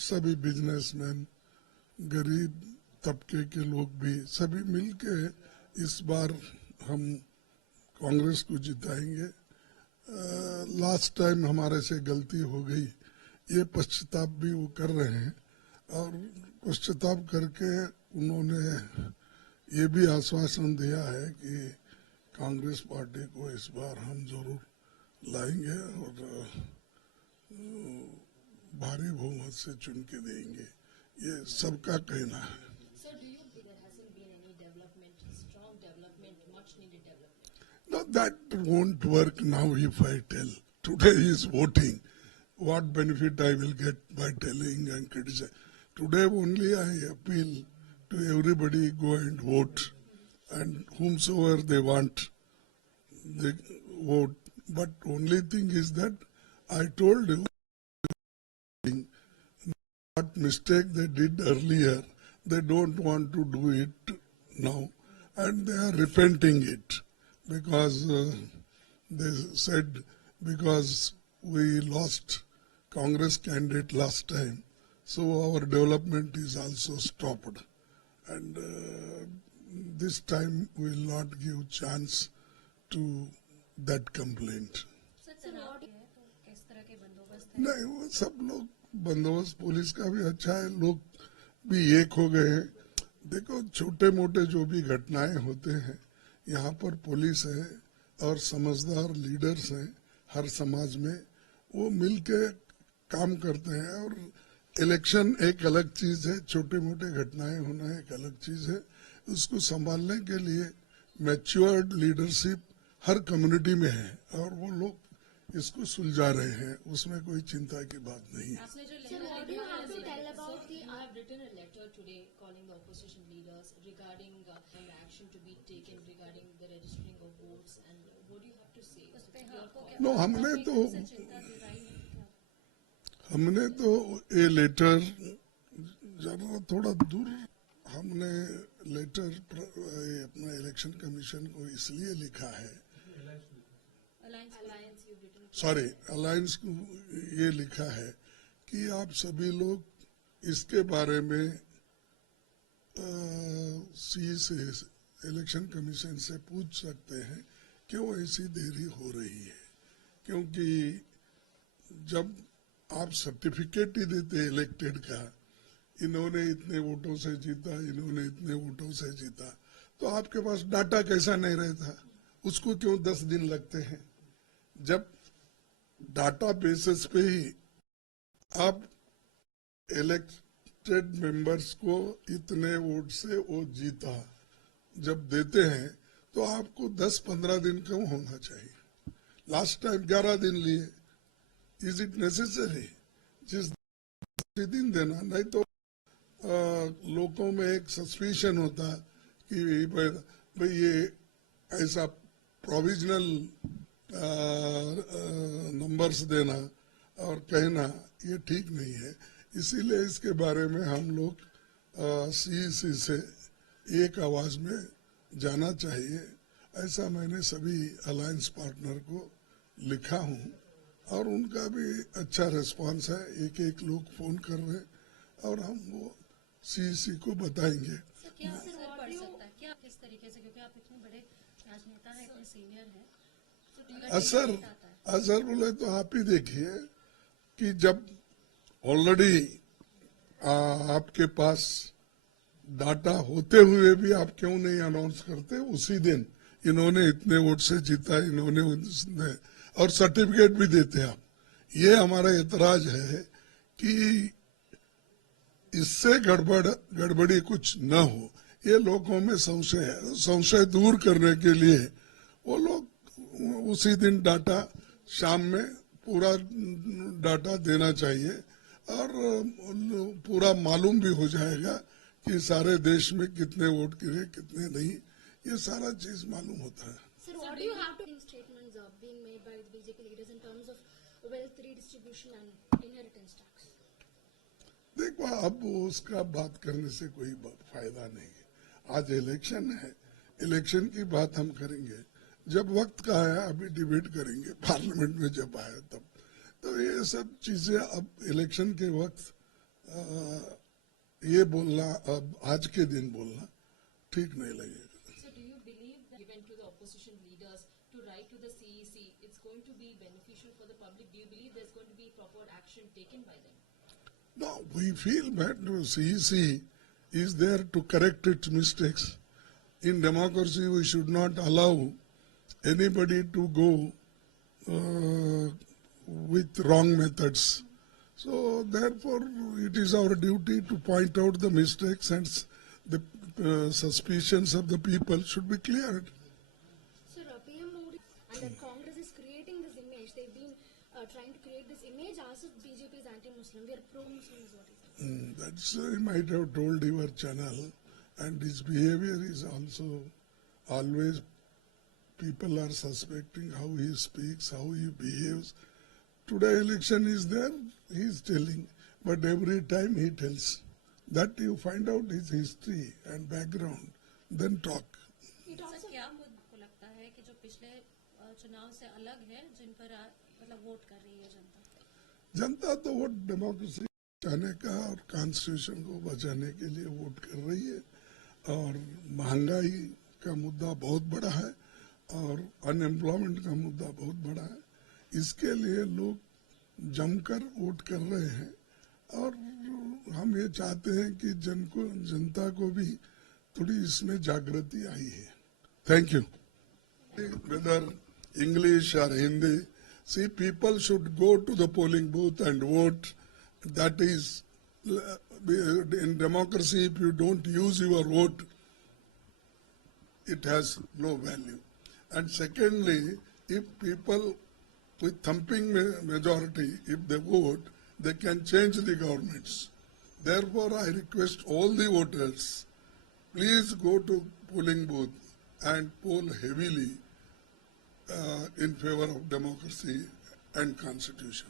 सभी बिजनेसमैन, गरीब तबके के लोग भी सभी मिलके इस बार हम कांग्रेस को जिताएंगे। लास्ट टाइम हमारे से गलती हो गई, ये पश्चाताप भी वो कर रहे हैं और पश्चाताप करके उन्होंने ये भी आश्वासन दिया है कि कांग्रेस पार्टी को इस बार हम जरूर लाएंगे और भारी बहुमत से चुन के देंगे, ये सबका कहना है। Sir, do you think there hasn't been any development, strong development, much needed development? No, that won't work now if I tell. Today is voting. What benefit I will get by telling and criticizing? Today only I appeal to everybody, go and vote, and whomsoever they want, they vote. But only thing is that I told you what mistake they did earlier, they don't want to do it now, and they are repenting it because they said because we lost Congress candidate last time, so our development is also stopped, and this time we will not give chance to that complaint. नहीं, वो सब लोग बंदोबस्त police का भी अच्छा है, लोग भी एक हो गए हैं। देखो, छोटे मोटे जो भी घटनाएं होते हैं, यहाँ पर पुलिस है और समझदार लीडर्स हैं हर समाज में, वो मिलके काम करते हैं। और इलेक्शन एक अलग चीज है, छोटे मोटे घटनाएं होना एक अलग चीज है। उसको संभालने के लिए मैच्योर्ड लीडरशिप हर कम्युनिटी में है और वो लोग इसको सुलझा रहे हैं, उसमें कोई चिंता की बात नहीं है। You have written a letter today calling the opposition leaders regarding an action to be taken regarding the registering of votes, and what do you have to say? No, हमने तो ये लेटर जरा थोड़ा दूर, हमने लेटर अपना election commission को इसलिए लिखा है, सॉरी अलायंस को ये लिखा है कि आप सभी लोग इसके बारे में सी से इलेक्शन कमीशन से पूछ सकते हैं क्यों ऐसी देरी हो रही है, क्योंकि जब आप सर्टिफिकेट ही देते इलेक्टेड का, इन्होंने इतने वोटों से जीता, इन्होंने इतने वोटों से जीता, तो आपके पास डाटा कैसा नहीं रहता, उसको क्यों 10 दिन लगते हैं। जब डाटा बेसिस पे ही आप इलेक्टेड मेंबर्स को इतने वोट से वो जीता जब देते हैं, तो आपको 10-15 दिन क्यों होना चाहिए। लास्ट टाइम 11 दिन लिए, इज इट नेसेसरी जिस दिन देना, नहीं तो लोगों में एक सस्पिशन होता कि भाई ये ऐसा प्रोविजनल नंबर्स देना और कहना ये ठीक नहीं है। इसीलिए इसके बारे में हम लोग सीईसी से एक आवाज में जाना चाहिए, ऐसा मैंने सभी अलायंस पार्टनर को लिखा हूं और उनका भी अच्छा रिस्पांस है। एक लोग फोन कर रहे हैं और हम वो सीईसी को बताएंगे। असर बोले तो आप ही देखिए कि जब ऑलरेडी आपके पास डाटा होते हुए भी आप क्यों नहीं अनाउंस करते, उसी दिन इन्होंने इतने वोट से जीता, इन्होंने और सर्टिफिकेट भी देते आप। ये हमारा एतराज है कि इससे गड़बड़ी कुछ न हो, ये लोगों में संशय है। संशय दूर करने के लिए वो लोग उसी दिन डाटा शाम में पूरा डाटा देना चाहिए और पूरा मालूम भी हो जाएगा कि सारे देश में कितने वोट गिरे कितने नहीं, ये सारा चीज मालूम होता है। Sir, what do you have to statements being made by the BJP leaders in terms of wealth redistribution and inheritance tax? देखो, अब उसका बात करने से कोई फायदा नहीं है। आज इलेक्शन है, इलेक्शन की बात हम करेंगे जब वक्त का आया, अभी डिबेट करेंगे पार्लियामेंट में जब आया तब। तो ये सब चीजें अब इलेक्शन के वक्त ये बोलना अब आज के दिन बोलना ठीक नहीं लगेगा. So do you believe that given to the opposition leaders to write to the CEC, it's going to be beneficial for the public? Do you believe there's going to be proper action taken by them? No, we feel that CEC is there to correct its mistakes. In democracy, we should not allow anybody to go with wrong methods. So therefore, it is our duty to point out the mistakes, and the suspicions of the people should be cleared. Sir, PM Modi and the Congress is creating this image. They've been trying to create this image as if BJP is anti-Muslim. We are pro-Muslim is what is it? That's he might have told your channel, and his behavior is also always people are suspecting how he speaks, how he behaves. Today election is there, he is telling, but every time he tells that you find out his history and background, then talk. It sir also क्या मुझको लगता है कि जो पिछले चुनाव से अलग है जिन पर मतलब वोट कर रही है जनता? जनता तो वोट डेमोक्रेसी बचाने का और कॉन्स्टिट्यूशन को बचाने के लिए वोट कर रही है, और महंगाई का मुद्दा बहुत बड़ा है और अनएम्प्लॉयमेंट का मुद्दा बहुत बड़ा है. इसके लिए लोग जमकर वोट कर रहे हैं, और हम ये चाहते हैं कि जनता को भी थोड़ी इसमें जागृति आई है. Thank you. Whether English or Hindi, see, people should go to the polling booth and vote. That is, in democracy, if you don't use your vote, it has no value. And secondly, if people with thumping majority, if they vote, they can change the governments. Therefore, I request all the voters, please go to polling booth and poll heavily in favor of democracy and constitution.